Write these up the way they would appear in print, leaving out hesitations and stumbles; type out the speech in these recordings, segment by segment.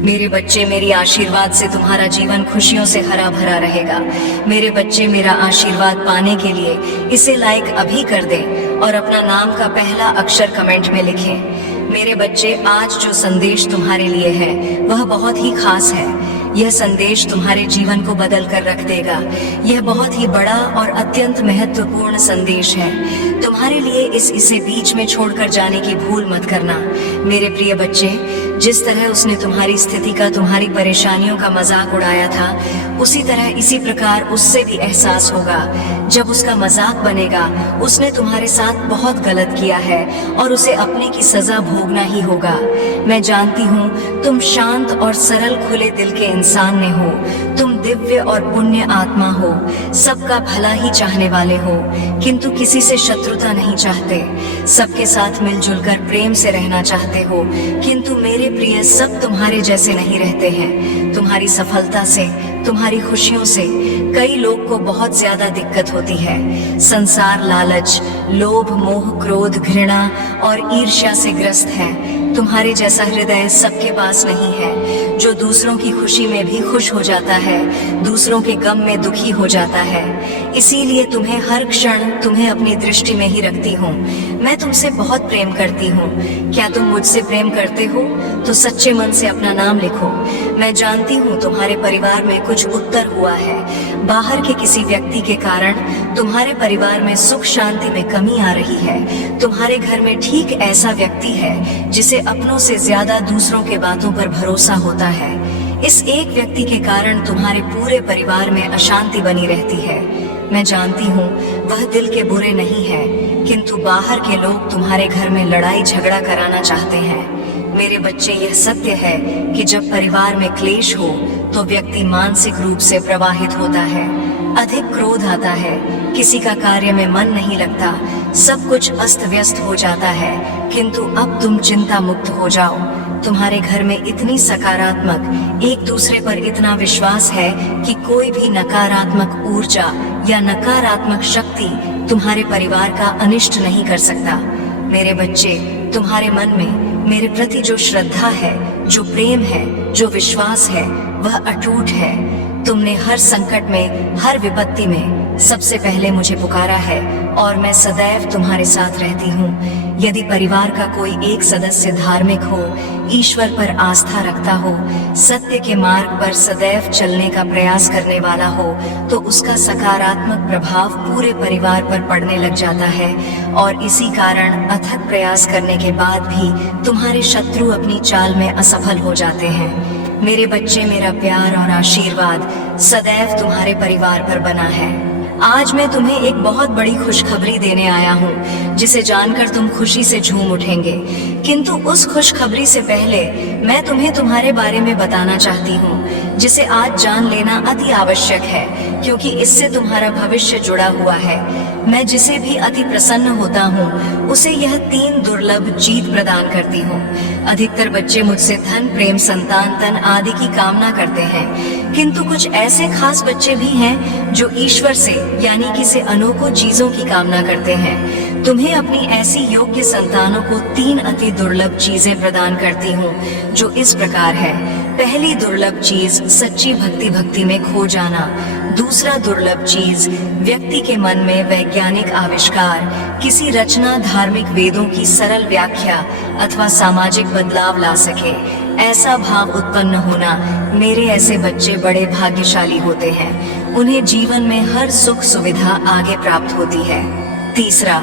मेरे बच्चे, मेरी आशीर्वाद से तुम्हारा जीवन खुशियों से हरा भरा रहेगा। मेरे बच्चे, मेरा आशीर्वाद पाने के लिए इसे लाइक अभी कर दें और अपना नाम का पहला अक्षर कमेंट में लिखें। मेरे बच्चे, आज जो संदेश तुम्हारे लिए है वह बहुत ही खास है। यह संदेश तुम्हारे जीवन को बदल कर रख देगा। यह बहुत ही बड़ा और अत्यंत महत्वपूर्ण संदेश है तुम्हारे लिए। इसे बीच में छोड़कर जाने की भूल मत करना। मेरे प्रिय बच्चे, जिस तरह उसने तुम्हारी स्थिति का, तुम्हारी परेशानियों का मजाक उड़ाया था, उसी तरह इसी प्रकार उससे भी एहसास होगा। जब उसका मजाक बनेगा, उसने तुम्हारे साथ बहुत गलत किया है और उसे अपने की सजा भोगना ही होगा। मैं जानती हूँ तुम शांत और सरल खुले दिल के इंसान में हो। तुम दिव्य और पुण्य आत्मा हो, सबका भला ही चाहने वाले हो, किंतु किसी से शत्रुता नहीं चाहते। सबके साथ मिलजुल कर प्रेम से रहना चाहते हो, किंतु मेरे प्रिय, सब तुम्हारे जैसे नहीं रहते हैं। तुम्हारी सफलता से, तुम्हारी खुशियों से कई लोग को बहुत ज्यादा दिक्कत होती है। संसार लालच, लोभ, मोह, क्रोध, घृणा और ईर्ष्या से ग्रस्त है। तुम्हारे जैसा हृदय सबके पास नहीं है, जो दूसरों की खुशी में भी खुश हो जाता है, दूसरों के गम में दुखी हो जाता है। इसीलिए तुम्हें हर क्षण, तुम्हें अपनी दृष्टि में ही रखती हूँ। मैं तुमसे बहुत प्रेम करती हूँ। क्या तुम मुझसे प्रेम करते हो? तो सच्चे मन से अपना नाम लिखो। मैं जानती हूँ तुम्हारे परिवार में कुछ उत्तर हुआ है। बाहर के किसी व्यक्ति के कारण तुम्हारे परिवार में सुख शांति में कमी आ रही है। तुम्हारे घर में ठीक ऐसा व्यक्ति है जिसे अपनों से ज्यादा दूसरों के बातों पर भरोसा होता है। इस एक व्यक्ति के कारण तुम्हारे पूरे परिवार में अशांति बनी रहती है। मैं जानती हूँ वह दिल के बुरे नहीं है, किंतु बाहर के लोग तुम्हारे घर में लड़ाई झगड़ा कराना चाहते हैं। मेरे बच्चे, यह सत्य है कि जब परिवार में क्लेश हो तो व्यक्ति मानसिक रूप से प्रवाहित होता है। अधिक क्रोध आता है, किसी का कार्य में मन नहीं लगता, सब कुछ अस्त व्यस्त हो जाता है। किंतु अब तुम चिंता मुक्त हो जाओ। तुम्हारे घर में इतनी सकारात्मक, एक दूसरे पर इतना विश्वास है कि कोई भी नकारात्मक ऊर्जा या नकारात्मक शक्ति तुम्हारे परिवार का अनिष्ट नहीं कर सकता। मेरे बच्चे, तुम्हारे मन में मेरे प्रति जो श्रद्धा है, जो प्रेम है, जो विश्वास है, वह अटूट है। तुमने हर संकट में, हर विपत्ति में सबसे पहले मुझे पुकारा है और मैं सदैव तुम्हारे साथ रहती हूँ। यदि परिवार का कोई एक सदस्य धार्मिक हो, ईश्वर पर आस्था रखता हो, सत्य के मार्ग पर सदैव चलने का प्रयास करने वाला हो, तो उसका सकारात्मक प्रभाव पूरे परिवार पर पड़ने लग जाता है। और इसी कारण अथक प्रयास करने के बाद भी तुम्हारे शत्रु अपनी चाल में असफल हो जाते हैं। मेरे बच्चे, मेरा प्यार और आशीर्वाद सदैव तुम्हारे परिवार पर बना है। आज मैं तुम्हें एक बहुत बड़ी खुशखबरी देने आया हूँ, जिसे जानकर तुम खुशी से झूम उठेंगे। किंतु उस खुशखबरी से पहले मैं तुम्हें तुम्हारे बारे में बताना चाहती हूँ, जिसे आज जान लेना अति आवश्यक है, क्योंकि इससे तुम्हारा भविष्य जुड़ा हुआ है। मैं जिसे भी अति प्रसन्न होता हूँ, उसे यह 3 दुर्लभ जीत प्रदान करती हूँ। अधिकतर बच्चे मुझसे धन, प्रेम, संतान, तन आदि की कामना करते हैं, किंतु कुछ ऐसे खास बच्चे भी हैं जो ईश्वर से, यानी कि से अनोखी चीजों की कामना करते हैं। तुम्हें अपनी ऐसी योग्य संतानों को 3 अति दुर्लभ चीजें प्रदान करती हूँ, जो इस प्रकार है। पहली दुर्लभ चीज, सच्ची भक्ति में खो जाना। दूसरा दुर्लभ चीज, व्यक्ति के मन में वैज्ञानिक आविष्कार, किसी रचना, धार्मिक वेदों की सरल व्याख्या अथवा सामाजिक बदलाव ला सके, ऐसा भाव उत्पन्न होना। मेरे ऐसे बच्चे बड़े भाग्यशाली होते हैं। उन्हें जीवन में हर सुख सुविधा आगे प्राप्त होती है। तीसरा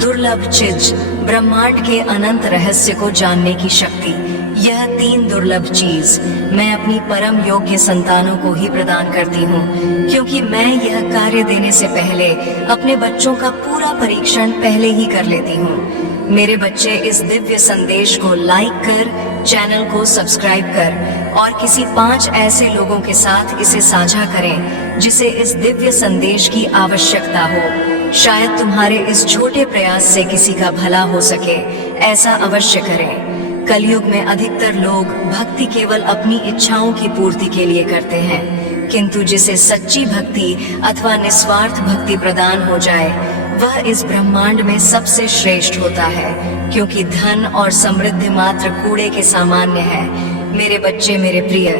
दुर्लभ चीज, ब्रह्मांड के अनंत रहस्य को जानने की शक्ति। यह 3 दुर्लभ चीज मैं अपनी परम योग्य संतानों को ही प्रदान करती हूँ, क्योंकि मैं यह कार्य देने से पहले अपने बच्चों का पूरा परीक्षण पहले ही कर लेती हूँ। मेरे बच्चे, इस दिव्य संदेश को लाइक कर, चैनल को सब्सक्राइब कर और किसी 5 ऐसे लोगों के साथ इसे साझा करें जिसे इस दिव्य संदेश की आवश्यकता हो। शायद तुम्हारे इस छोटे प्रयास से किसी का भला हो सके। ऐसा अवश्य करें। कलयुग में अधिकतर लोग भक्ति केवल अपनी इच्छाओं की पूर्ति के लिए करते हैं, किंतु जिसे सच्ची भक्ति अथवा निस्वार्थ भक्ति प्रदान हो जाए, वह इस ब्रह्मांड में सबसे श्रेष्ठ होता है, क्योंकि धन और समृद्धि मात्र कूड़े के सामान्य है। मेरे बच्चे मेरे प्रिय,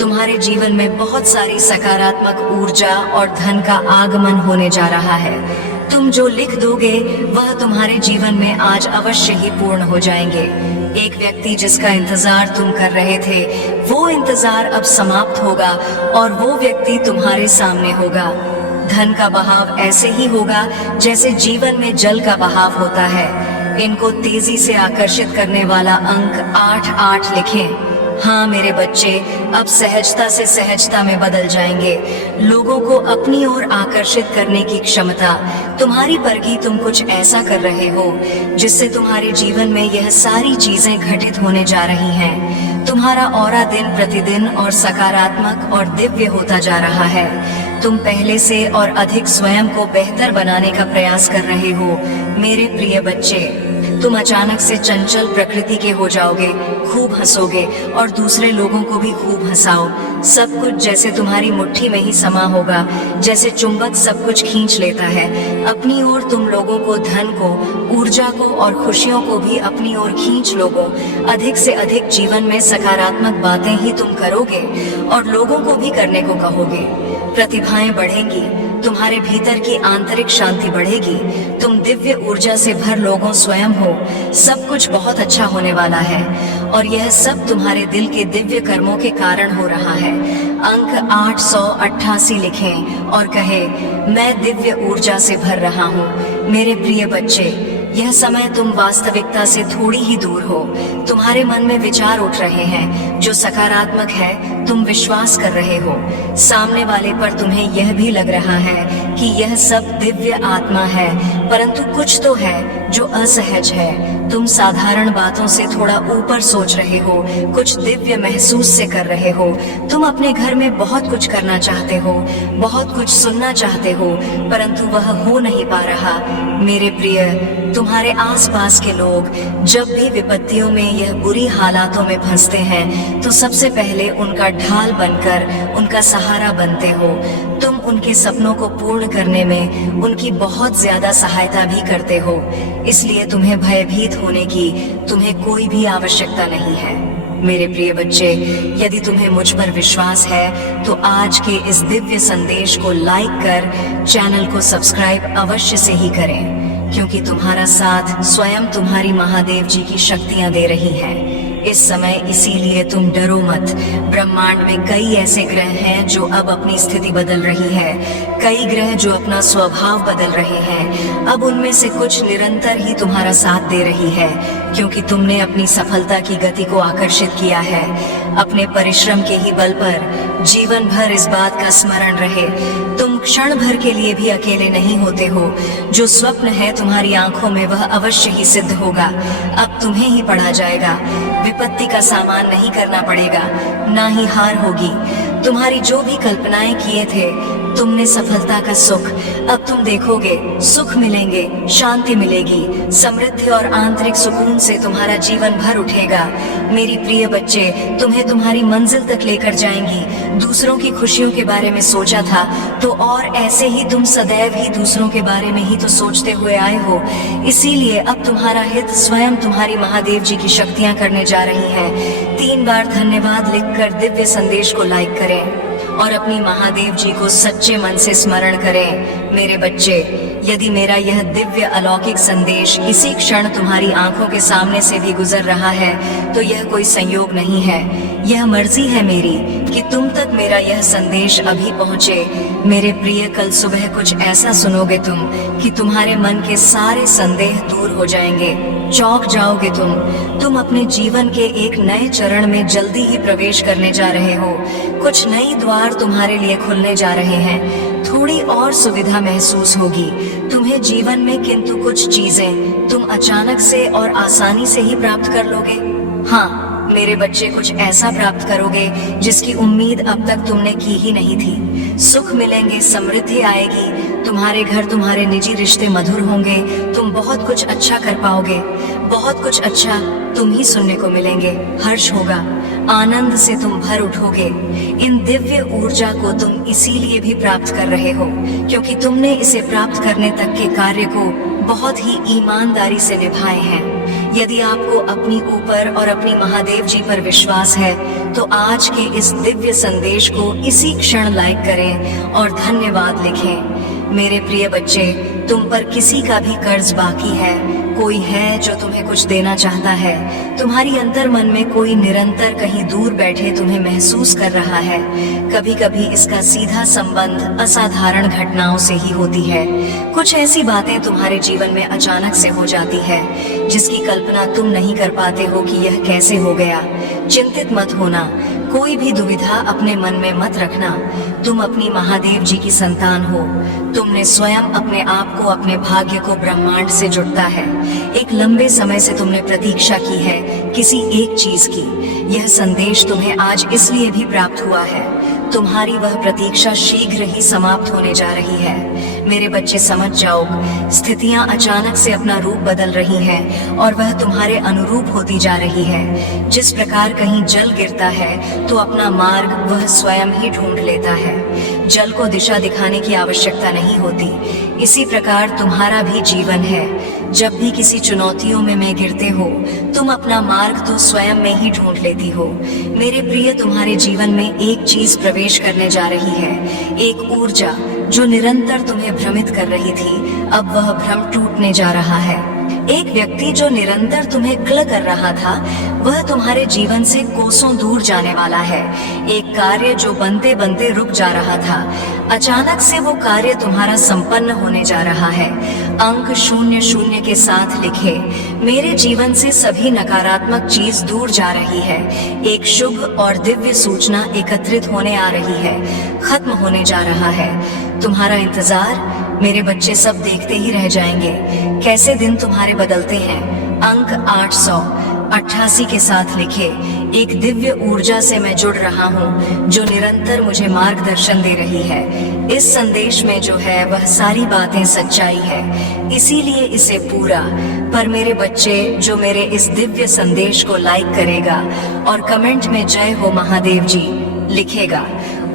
तुम्हारे जीवन में बहुत सारी सकारात्मक ऊर्जा और धन का आगमन होने जा रहा है। तुम जो लिख दोगे वह तुम्हारे जीवन में आज अवश्य ही पूर्ण हो जाएंगे। एक व्यक्ति जिसका इंतजार तुम कर रहे थे, वो इंतजार अब समाप्त होगा और वो व्यक्ति तुम्हारे सामने होगा। धन का बहाव ऐसे ही होगा जैसे जीवन में जल का बहाव होता है। इनको तेजी से आकर्षित करने वाला अंक 88 लिखें। हाँ मेरे बच्चे, अब सहजता से सहजता में बदल जाएंगे। लोगों को अपनी ओर आकर्षित करने की क्षमता तुम्हारी पर कि तुम कुछ ऐसा कर रहे हो जिससे तुम्हारे जीवन में यह सारी चीजें घटित होने जा रही हैं। तुम्हारा ऑरा दिन प्रतिदिन और सकारात्मक और दिव्य होता जा रहा है। तुम पहले से और अधिक स्वयं को बेहतर बनाने का प्रयास कर रहे हो। मेरे प्रिय बच्चे, तुम अचानक से चंचल प्रकृति के हो जाओगे, खूब हंसोगे और दूसरे लोगों को भी खूब हंसाओ। सब कुछ जैसे तुम्हारी मुट्ठी में ही समा होगा, जैसे चुंबक सब कुछ खींच लेता है अपनी ओर। तुम लोगों को, धन को, ऊर्जा को और खुशियों को भी अपनी ओर खींच लोगे। अधिक से अधिक जीवन में सकारात्मक बातें ही तुम करोगे और लोगों को भी करने को कहोगे। प्रतिभाएं बढ़ेंगी, तुम्हारे भीतर की आंतरिक शांति बढ़ेगी। तुम दिव्य ऊर्जा से भर लोगों स्वयं हो। सब कुछ बहुत अच्छा होने वाला है और यह सब तुम्हारे दिल के दिव्य कर्मों के कारण हो रहा है। अंक 888 लिखें और कहें, मैं दिव्य ऊर्जा से भर रहा हूँ। मेरे प्रिय बच्चे, यह समय तुम वास्तविकता से थोड़ी ही दूर हो। तुम्हारे मन में विचार उठ रहे हैं जो सकारात्मक है। तुम विश्वास कर रहे हो सामने वाले पर। तुम्हें यह भी लग रहा है कि यह सब दिव्य आत्मा है, परंतु कुछ तो है जो असहज है। तुम साधारण बातों से थोड़ा ऊपर सोच रहे हो, कुछ दिव्य महसूस से कर रहे हो। तुम अपने घर में बहुत कुछ करना चाहते हो, बहुत कुछ सुनना चाहते हो, परंतु वह हो नहीं पा रहा। मेरे प्रिय, तुम्हारे आसपास के लोग जब भी विपत्तियों में, यह बुरी हालातों में फंसते हैं, तो सबसे पहले उनका ढाल बनकर उनका सहारा बनते हो। तुम उनके सपनों को पूर्ण करने में उनकी बहुत ज्यादा सहायता भी करते हो। इसलिए तुम्हें भयभीत होने की तुम्हें कोई भी आवश्यकता नहीं है। मेरे प्रिय बच्चे, यदि तुम्हें मुझ पर विश्वास है तो आज के इस दिव्य संदेश को लाइक कर चैनल को सब्सक्राइब अवश्य से ही करें, क्योंकि तुम्हारा साथ स्वयं तुम्हारी महादेव जी की शक्तियां दे रही हैं इस समय। इसीलिए तुम डरो मत। ब्रह्मांड में कई ऐसे ग्रह हैं जो अब अपनी स्थिति बदल रही है, कई ग्रह जो अपना स्वभाव बदल रहे हैं। अब उनमें से कुछ निरंतर ही तुम्हारा साथ दे रही है, क्योंकि तुमने अपनी सफलता की गति को आकर्षित किया है। अपने परिश्रम के ही बल पर जीवन भर इस बात का स्मरण रहे, तुम क्षण भर के लिए भी अकेले नहीं होते हो। जो स्वप्न है तुम्हारी आंखों में वह अवश्य ही सिद्ध होगा। अब तुम्हें ही पढ़ा जाएगा। विपत्ति का सामान नहीं करना पड़ेगा, ना ही हार होगी। तुम्हारी जो भी कल्पनाएं किए थे, तुमने सफलता का सुख, अब तुम देखोगे। सुख मिलेंगे, शांति मिलेगी, समृद्धि और आंतरिक सुकून से तुम्हारा जीवन भर उठेगा। मेरी प्रिय बच्चे, तुम्हें तुम्हारी मंजिल तक लेकर जाएंगी। दूसरों की खुशियों के बारे में सोचा था तो और ऐसे ही तुम सदैव ही दूसरों के बारे में ही तो सोचते हुए आए हो। इसीलिए अब तुम्हारा हित स्वयं तुम्हारी महादेव जी की शक्तियां करने जा रही हैं। 3 बार धन्यवाद लिखकर दिव्य संदेश को लाइक करें और अपनी महादेव जी को सच्चे मन से स्मरण करें। मेरे बच्चे, यदि मेरा यह दिव्य अलौकिक संदेश इसी क्षण तुम्हारी आंखों के सामने से भी गुजर रहा है तो यह कोई संयोग नहीं है, यह मर्जी है मेरी कि तुम तक मेरा यह संदेश अभी पहुंचे। मेरे प्रिय, कल सुबह कुछ ऐसा सुनोगे तुम कि तुम्हारे मन के सारे संदेह दूर हो जाएंगे। चौंक जाओगे तुम अपने जीवन के एक नए चरण में जल्दी ही प्रवेश करने जा रहे हो। कुछ नई द्वार तुम्हारे लिए खुलने जा रहे हैं। थोड़ी और सुविधा महसूस होगी तुम्हें जीवन में, किंतु कुछ चीजें तुम अचानक से और आसानी से ही प्राप्त कर लोगे। हाँ मेरे बच्चे, कुछ ऐसा प्राप्त करोगे जिसकी उम्मीद अब तक तुमने की ही नहीं थी। सुख मिलेंगे, समृद्धि आएगी, तुम्हारे घर, तुम्हारे निजी रिश्ते मधुर होंगे। तुम बहुत कुछ अच्छा कर पाओगे, बहुत कुछ अच्छा तुम ही सुनने को मिलेंगे। हर्ष होगा, आनंद से तुम भर उठोगे। इन दिव्य ऊर्जा को तुम इसीलिए भी प्राप्त कर रहे हो क्योंकि तुमने इसे प्राप्त करने तक के कार्य को बहुत ही ईमानदारी से निभाए हैं। यदि आपको अपनी ऊपर और अपनी महादेव जी पर विश्वास है तो आज के इस दिव्य संदेश को इसी क्षण लाइक करें और धन्यवाद लिखें। मेरे प्रिय बच्चे, तुम पर किसी का भी कर्ज बाकी है, कोई है जो तुम्हें कुछ देना चाहता है। तुम्हारी अंतर मन में कोई निरंतर कहीं दूर बैठे तुम्हें महसूस कर रहा है। कभी कभी इसका सीधा संबंध असाधारण घटनाओं से ही होती है। कुछ ऐसी बातें तुम्हारे जीवन में अचानक से हो जाती है जिसकी कल्पना तुम नहीं कर पाते हो कि यह कैसे हो गया। चिंतित मत होना, कोई भी दुविधा अपने मन में मत रखना। तुम अपनी महादेव जी की संतान हो। तुमने स्वयं अपने आप को, अपने भाग्य को ब्रह्मांड से जुड़ता है। एक लंबे समय से तुमने प्रतीक्षा की है किसी एक चीज की। यह संदेश तुम्हें आज इसलिए भी प्राप्त हुआ है। तुम्हारी वह प्रतीक्षा शीघ्र ही समाप्त होने जा रही है। मेरे बच्चे, समझ जाओ, स्थितियां अचानक से अपना रूप बदल रही हैं और वह तुम्हारे अनुरूप होती जा रही है। जिस प्रकार कहीं जल गिरता है तो अपना मार्ग वह स्वयं ही ढूंढ लेता है। जल को दिशा दिखाने की आवश्यकता नहीं होती। इसी प्रकार तुम्हारा भी जीवन है। जब भी किसी चुनौतियों में गिरते हो, तुम अपना मार्ग तो स्वयं में ही ढूंढ लेती हो। मेरे प्रिय, तुम्हारे जीवन में एक चीज प्रवेश करने जा रही है, एक ऊर्जा जो निरंतर तुम्हें भ्रमित कर रही थी, अब वह भ्रम टूटने जा रहा है। एक व्यक्ति जो निरंतर तुम्हें क्ल कर रहा था, वह तुम्हारे जीवन से कोसों दूर जाने वाला है। एक कार्य जो बनते बनते रुक जा रहा था, अचानक से वो कार्य तुम्हारा संपन्न होने जा रहा है। अंक 00 के साथ लिखे, मेरे जीवन से सभी नकारात्मक चीज दूर जा रही है। एक शुभ और दिव्य सूचना एकत्रित होने आ रही है, खत्म होने जा रहा है। तुम्हारा इंतजार, मेरे बच्चे, सब देखते ही रह जाएंगे कैसे दिन तुम्हारे बदलते हैं। अंक 888 के साथ लिखे, एक दिव्य ऊर्जा से मैं जुड़ रहा हूँ जो निरंतर मुझे मार्गदर्शन दे रही है। इस संदेश में जो है वह सारी बातें सच्चाई है, इसीलिए इसे पूरा। पर मेरे बच्चे, जो मेरे इस दिव्य संदेश को लाइक करेगा और कमेंट में जय हो महादेव जी लिखेगा,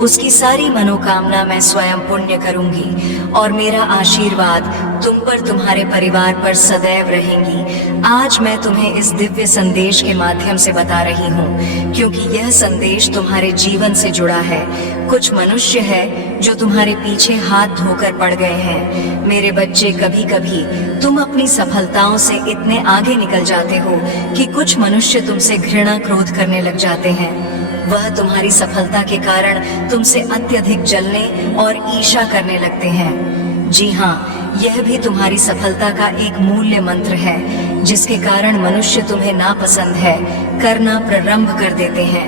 उसकी सारी मनोकामना मैं स्वयं पुण्य करूंगी और मेरा आशीर्वाद तुम पर, तुम्हारे परिवार पर सदैव रहेंगी। आज मैं तुम्हें इस दिव्य संदेश के माध्यम से बता रही हूँ क्योंकि यह संदेश तुम्हारे जीवन से जुड़ा है। कुछ मनुष्य है जो तुम्हारे पीछे हाथ धोकर पड़ गए हैं। मेरे बच्चे, कभी कभी तुम अपनी सफलताओं से इतने आगे निकल जाते हो कि कुछ मनुष्य तुमसे घृणा, क्रोध करने लग जाते हैं। वह तुम्हारी सफलता के कारण तुमसे अत्यधिक जलने और ईर्ष्या करने लगते हैं। जी हाँ, यह भी तुम्हारी सफलता का एक मूल्य मंत्र है जिसके कारण मनुष्य तुम्हें नापसंद है करना प्रारंभ कर देते हैं।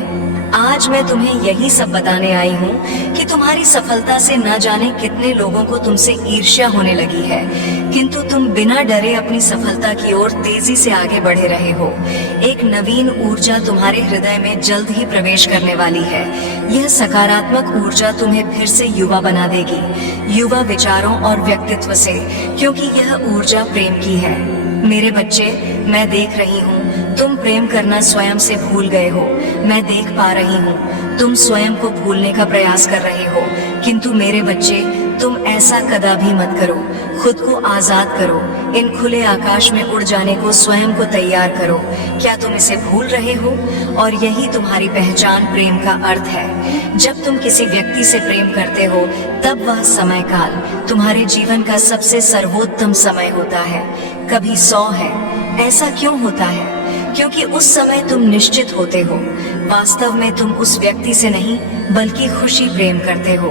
आज मैं तुम्हें यही सब बताने आई हूँ कि तुम्हारी सफलता से न जाने कितने लोगों को तुमसे ईर्ष्या होने लगी है, किंतु तुम बिना डरे अपनी सफलता की ओर तेजी से आगे बढ़े रहे हो। एक नवीन ऊर्जा तुम्हारे हृदय में जल्द ही प्रवेश करने वाली है। यह सकारात्मक ऊर्जा तुम्हें फिर से युवा बना देगी, युवा विचारों और व्यक्तित्व से, क्योंकि यह ऊर्जा प्रेम की है। मेरे बच्चे, मैं देख रही हूँ तुम प्रेम करना स्वयं से भूल गए हो। मैं देख पा रही हूँ तुम स्वयं को भूलने का प्रयास कर रहे हो, किंतु मेरे बच्चे, तुम ऐसा कदापि मत करो। खुद को आजाद करो, इन खुले आकाश में उड़ जाने को स्वयं को तैयार करो। क्या तुम इसे भूल रहे हो? और यही तुम्हारी पहचान प्रेम का अर्थ है। जब तुम किसी व्यक्ति से प्रेम करते हो तब वह समय काल तुम्हारे जीवन का सबसे सर्वोत्तम समय होता है, कभी 100 है। ऐसा क्यों होता है? क्योंकि उस समय तुम निश्चित होते हो। वास्तव में तुम उस व्यक्ति से नहीं बल्कि खुशी प्रेम करते हो।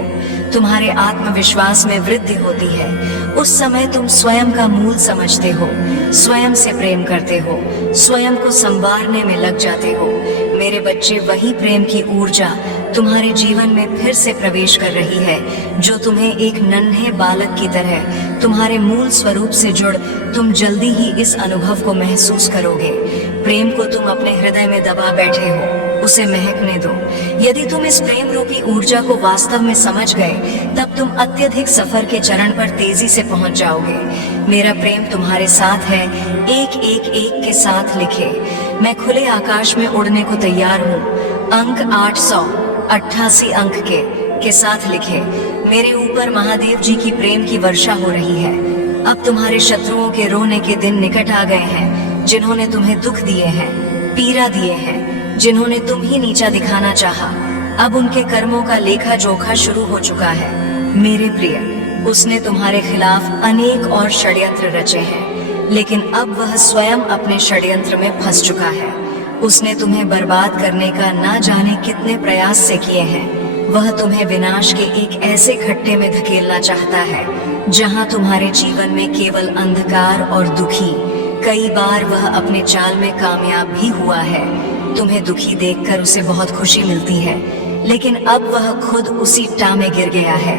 तुम्हारे आत्मविश्वास में वृद्धि होती है। उस समय तुम स्वयं का मूल समझते हो, स्वयं से प्रेम करते हो, स्वयं को संवारने में लग जाते हो। मेरे बच्चे, वही प्रेम की ऊर्जा तुम्हारे जीवन में फिर से प्रवेश कर रही है, जो तुम्हें एक नन्हे बालक की तरह तुम्हारे मूल स्वरूप से जुड़ तुम जल्दी ही इस अनुभव को महसूस करोगे। प्रेम को तुम अपने हृदय में दबा बैठे हो, उसे महकने दो। यदि तुम इस प्रेम रूपी ऊर्जा को वास्तव में समझ गए, तब तुम अत्यधिक सफर के चरण पर तेजी से पहुंच जाओगे। मेरा प्रेम तुम्हारे साथ है, एक एक एक के साथ लिखे। मैं खुले आकाश में उड़ने को तैयार हूँ। अंक 888 अंक के साथ लिखे, मेरे ऊपर महादेव जी की प्रेम की वर्षा हो रही है। अब तुम्हारे शत्रुओं के रोने के दिन निकट आ गए हैं। जिन्होंने तुम्हें दुख दिए हैं, पीड़ा दिए हैं, जिन्होंने तुम ही नीचा दिखाना चाहा, अब उनके कर्मों का लेखा जोखा शुरू हो चुका है। मेरे प्रिय, उसने तुम्हारे खिलाफ अनेक और षड्यंत्र रचे हैं, लेकिन अब वह स्वयं अपने षड्यंत्र में फंस चुका है। उसने तुम्हें बर्बाद करने का ना जाने कितने प्रयास से किए हैं। वह तुम्हें विनाश के एक ऐसे खड्डे में धकेलना चाहता है जहां तुम्हारे जीवन में केवल अंधकार और दुखी। कई बार वह अपने चाल में कामयाब भी हुआ है। तुम्हें दुखी देखकर उसे बहुत खुशी मिलती है, लेकिन अब वह खुद उसी टा में गिर गया है।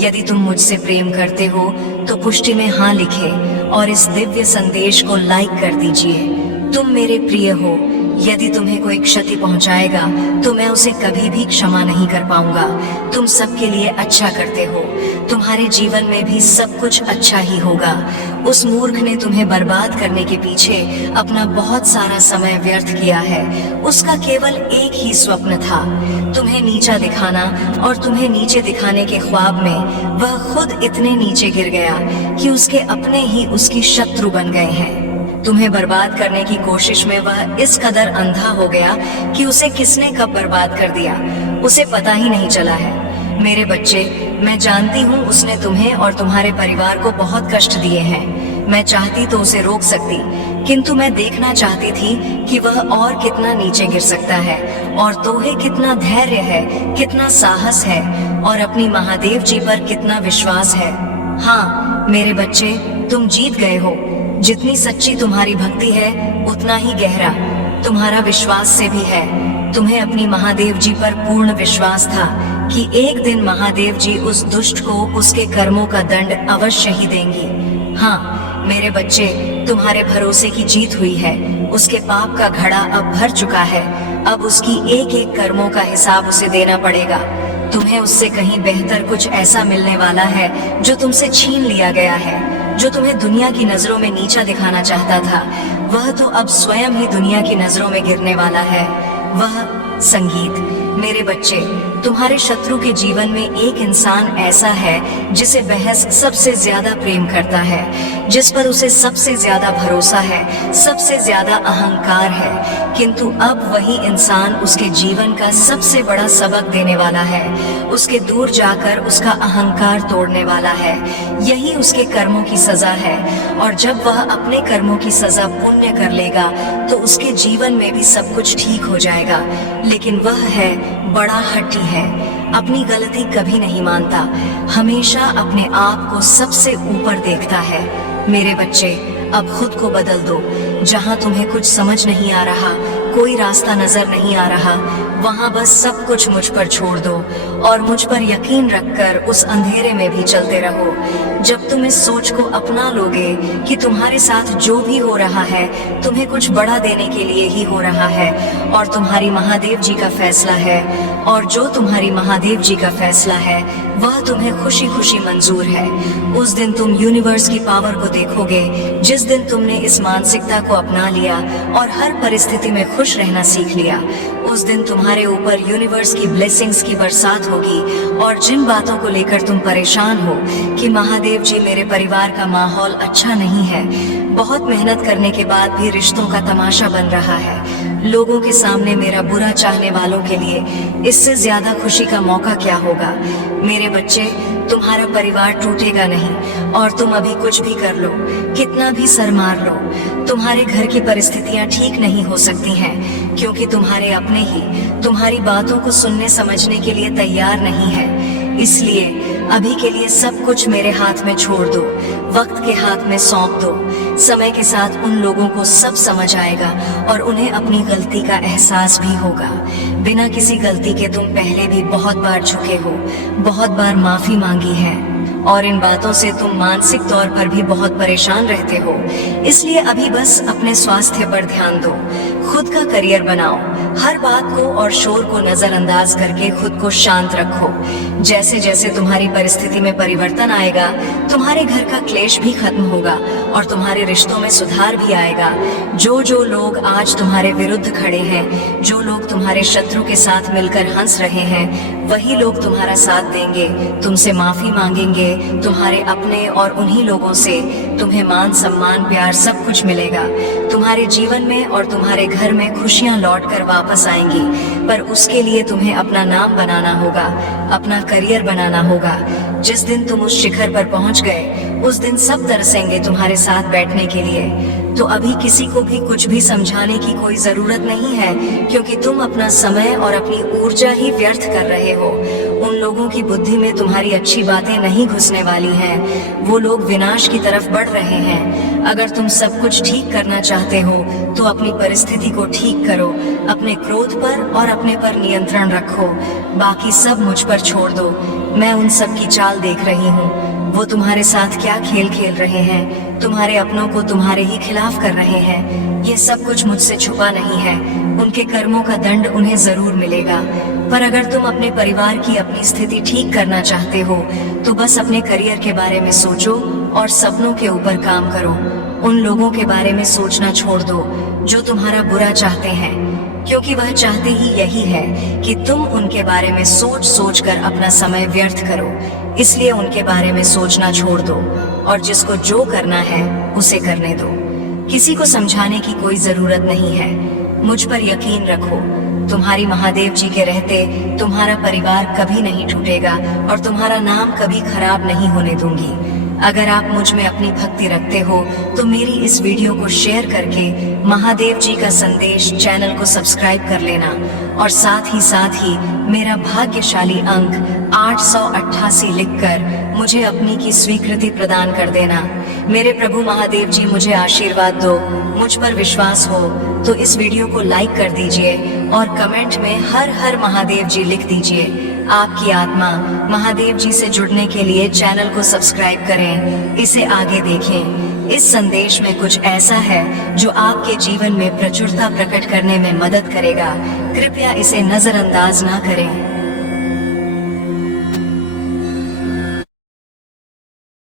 यदि तुम मुझसे प्रेम करते हो तो पुष्टि में हाँ लिखे और इस दिव्य संदेश को लाइक कर दीजिए। तुम मेरे प्रिय हो। यदि तुम्हें कोई क्षति पहुंचाएगा तो मैं उसे कभी भी क्षमा नहीं कर पाऊंगा। तुम सबके लिए अच्छा करते हो, तुम्हारे जीवन में भी सब कुछ अच्छा ही होगा। उस मूर्ख ने तुम्हें बर्बाद करने के पीछे अपना बहुत सारा समय व्यर्थ किया है। उसका केवल एक ही स्वप्न था, तुम्हें नीचा दिखाना, और तुम्हें नीचे दिखाने के ख्वाब में वह खुद इतने नीचे गिर गया कि उसके अपने ही उसकी शत्रु बन गए हैं। तुम्हें बर्बाद करने की कोशिश में वह इस कदर अंधा हो गया कि उसे किसने कब बर्बाद कर दिया उसे पता ही नहीं चला है। मेरे बच्चे, मैं जानती हूँ उसने तुम्हें और तुम्हारे परिवार को बहुत कष्ट दिए हैं। मैं चाहती तो उसे रोक सकती, किंतु मैं देखना चाहती थी कि वह और कितना नीचे गिर सकता है, और तोहे कितना धैर्य है, कितना साहस है, और अपनी महादेव जी पर कितना विश्वास है। हाँ मेरे बच्चे, तुम जीत गए हो। जितनी सच्ची तुम्हारी भक्ति है उतना ही गहरा तुम्हारा विश्वास से भी है। तुम्हें अपनी महादेव जी पर पूर्ण विश्वास था कि एक दिन महादेव जी उस दुष्ट को उसके कर्मों का दंड अवश्य ही देंगी। हाँ मेरे बच्चे, तुम्हारे भरोसे की जीत हुई है। उसके पाप का घड़ा अब भर चुका है। अब उसकी एक एक कर्मों का हिसाब उसे देना पड़ेगा। तुम्हें उससे कहीं बेहतर कुछ ऐसा मिलने वाला है जो तुमसे छीन लिया गया है। जो तुम्हें दुनिया की नजरों में नीचा दिखाना चाहता था, वह तो अब स्वयं ही दुनिया की नजरों में गिरने वाला है। वह संगीत। मेरे बच्चे, तुम्हारे शत्रु के जीवन में एक इंसान ऐसा है जिसे बहस सबसे ज्यादा प्रेम करता है, जिस पर उसे सबसे ज्यादा भरोसा है, सबसे ज्यादा अहंकार है, किंतु अब वही इंसान उसके जीवन का सबसे बड़ा सबक देने वाला है। उसके दूर जाकर उसका अहंकार तोड़ने वाला है। यही उसके कर्मों की सजा है, और जब वह अपने कर्मों की सजा पुण्य कर लेगा तो उसके जीवन में भी सब कुछ ठीक हो जाएगा। लेकिन वह है बड़ा हठी है, अपनी गलती कभी नहीं मानता, हमेशा अपने आप को सबसे ऊपर देखता है। मेरे बच्चे, अब खुद को बदल दो। जहाँ तुम्हें कुछ समझ नहीं आ रहा, कोई रास्ता नजर नहीं आ रहा, वहाँ बस सब कुछ मुझ पर छोड़ दो और मुझ पर यकीन रखकर उस अंधेरे में भी चलते रहो। जब तुम इस सोच को अपना लोगे कि तुम्हारे साथ जो भी हो रहा है तुम्हें कुछ बड़ा देने के लिए ही हो रहा है, और तुम्हारी महादेव जी का फैसला है, और जो तुम्हारी महादेव जी का फैसला है वह तुम्हें खुशी खुशी मंजूर है, उस दिन तुम यूनिवर्स की पावर को देखोगे। जिस दिन तुमने इस मानसिकता को अपना लिया और हर परिस्थिति में खुश रहना सीख लिया, उस दिन तुम्हारे ऊपर यूनिवर्स की ब्लेसिंग्स की बरसात होगी। और जिन बातों को लेकर तुम परेशान हो कि महादेव जी मेरे परिवार का माहौल अच्छा नहीं है, बहुत मेहनत करने के बाद भी रिश्तों का तमाशा बन रहा है, लोगों के सामने मेरा बुरा चाहने वालों के लिए इससे ज्यादा खुशी का मौका क्या होगा। मेरे बच्चे, तुम्हारा परिवार टूटेगा नहीं, और तुम अभी कुछ भी कर लो, कितना भी सर मार लो, तुम्हारे घर की परिस्थितियां ठीक नहीं हो सकती हैं, क्योंकि तुम्हारे अपने ही तुम्हारी बातों को सुनने समझने के लिए तैयार नहीं है। इसलिए अभी के लिए सब कुछ मेरे हाथ में छोड़ दो, वक्त के हाथ में सौंप दो। समय के साथ उन लोगों को सब समझ आएगा और उन्हें अपनी गलती का एहसास भी होगा। बिना किसी गलती के तुम पहले भी बहुत बार झुके हो, बहुत बार माफी मांगी है, और इन बातों से तुम मानसिक तौर पर भी बहुत परेशान रहते हो। इसलिए अभी बस अपने स्वास्थ्य पर ध्यान दो, खुद का करियर बनाओ, हर बात को और शोर को नजरअंदाज करके खुद को शांत रखो। जैसे जैसे तुम्हारी परिस्थिति में परिवर्तन आएगा, तुम्हारे घर का क्लेश भी खत्म होगा और तुम्हारे रिश्तों में सुधार भी आएगा। जो जो लोग आज तुम्हारे विरुद्ध खड़े हैं, जो लोग तुम्हारे शत्रु के साथ मिलकर हंस रहे हैं, वही लोग तुम्हारा साथ देंगे, तुमसे माफी मांगेंगे मिलेंगे, तुम्हारे अपने और उन्हीं लोगों से तुम्हें मान सम्मान प्यार सब कुछ मिलेगा। तुम्हारे जीवन में और तुम्हारे घर में खुशियां लौट कर वापस आएंगी, पर उसके लिए तुम्हें अपना नाम बनाना होगा, अपना करियर बनाना होगा। जिस दिन तुम उस शिखर पर पहुंच गए, उस दिन सब तरसेंगे तुम्हारे साथ बैठने के लिए। तो अभी किसी को भी कुछ भी समझाने की कोई जरूरत नहीं है, क्योंकि तुम अपना समय और अपनी ऊर्जा ही व्यर्थ कर रहे हो। उन लोगों की बुद्धि में तुम्हारी अच्छी बातें नहीं घुसने वाली हैं। वो लोग विनाश की तरफ बढ़ रहे हैं। अगर तुम सब कुछ ठीक करना चाहते हो तो अपनी परिस्थिति को ठीक करो, अपने क्रोध पर और अपने पर नियंत्रण रखो, बाकी सब मुझ पर छोड़ दो। मैं उन सब की चाल देख रही हूँ। वो तुम्हारे साथ क्या खेल खेल रहे हैं, तुम्हारे अपनों को तुम्हारे ही खिलाफ कर रहे हैं। ये सब कुछ मुझसे छुपा नहीं है। उनके कर्मों का दंड उन्हें जरूर मिलेगा। पर अगर तुम अपने परिवार की अपनी स्थिति ठीक करना चाहते हो तो बस अपने करियर के बारे में सोचो और सपनों के ऊपर काम करो। उन लोगों के बारे में सोचना छोड़ दो जो तुम्हारा बुरा चाहते हैं, क्योंकि वह चाहते ही यही है कि तुम उनके बारे में सोच सोच कर अपना समय व्यर्थ करो। इसलिए उनके बारे में सोचना छोड़ दो और जिसको जो करना है उसे करने दो। किसी को समझाने की कोई जरूरत नहीं है। मुझ पर यकीन रखो, तुम्हारी महादेव जी के रहते तुम्हारा परिवार कभी नहीं टूटेगा और तुम्हारा नाम कभी खराब नहीं होने दूंगी। अगर आप मुझ में अपनी भक्ति रखते हो तो मेरी इस वीडियो को शेयर करके महादेव जी का संदेश चैनल को सब्सक्राइब कर लेना और साथ ही मेरा भाग्यशाली अंक 888 लिखकर मुझे अपनी की स्वीकृति प्रदान कर देना। मेरे प्रभु महादेव जी मुझे आशीर्वाद दो। मुझ पर विश्वास हो तो इस वीडियो को लाइक कर दीजिए और कमेंट में हर हर महादेव जी लिख दीजिए। आपकी आत्मा महादेव जी से जुड़ने के लिए चैनल को सब्सक्राइब करें, इसे आगे देखें। इस संदेश में कुछ ऐसा है जो आपके जीवन में प्रचुरता प्रकट करने में मदद करेगा। कृपया इसे नजरअंदाज ना करें।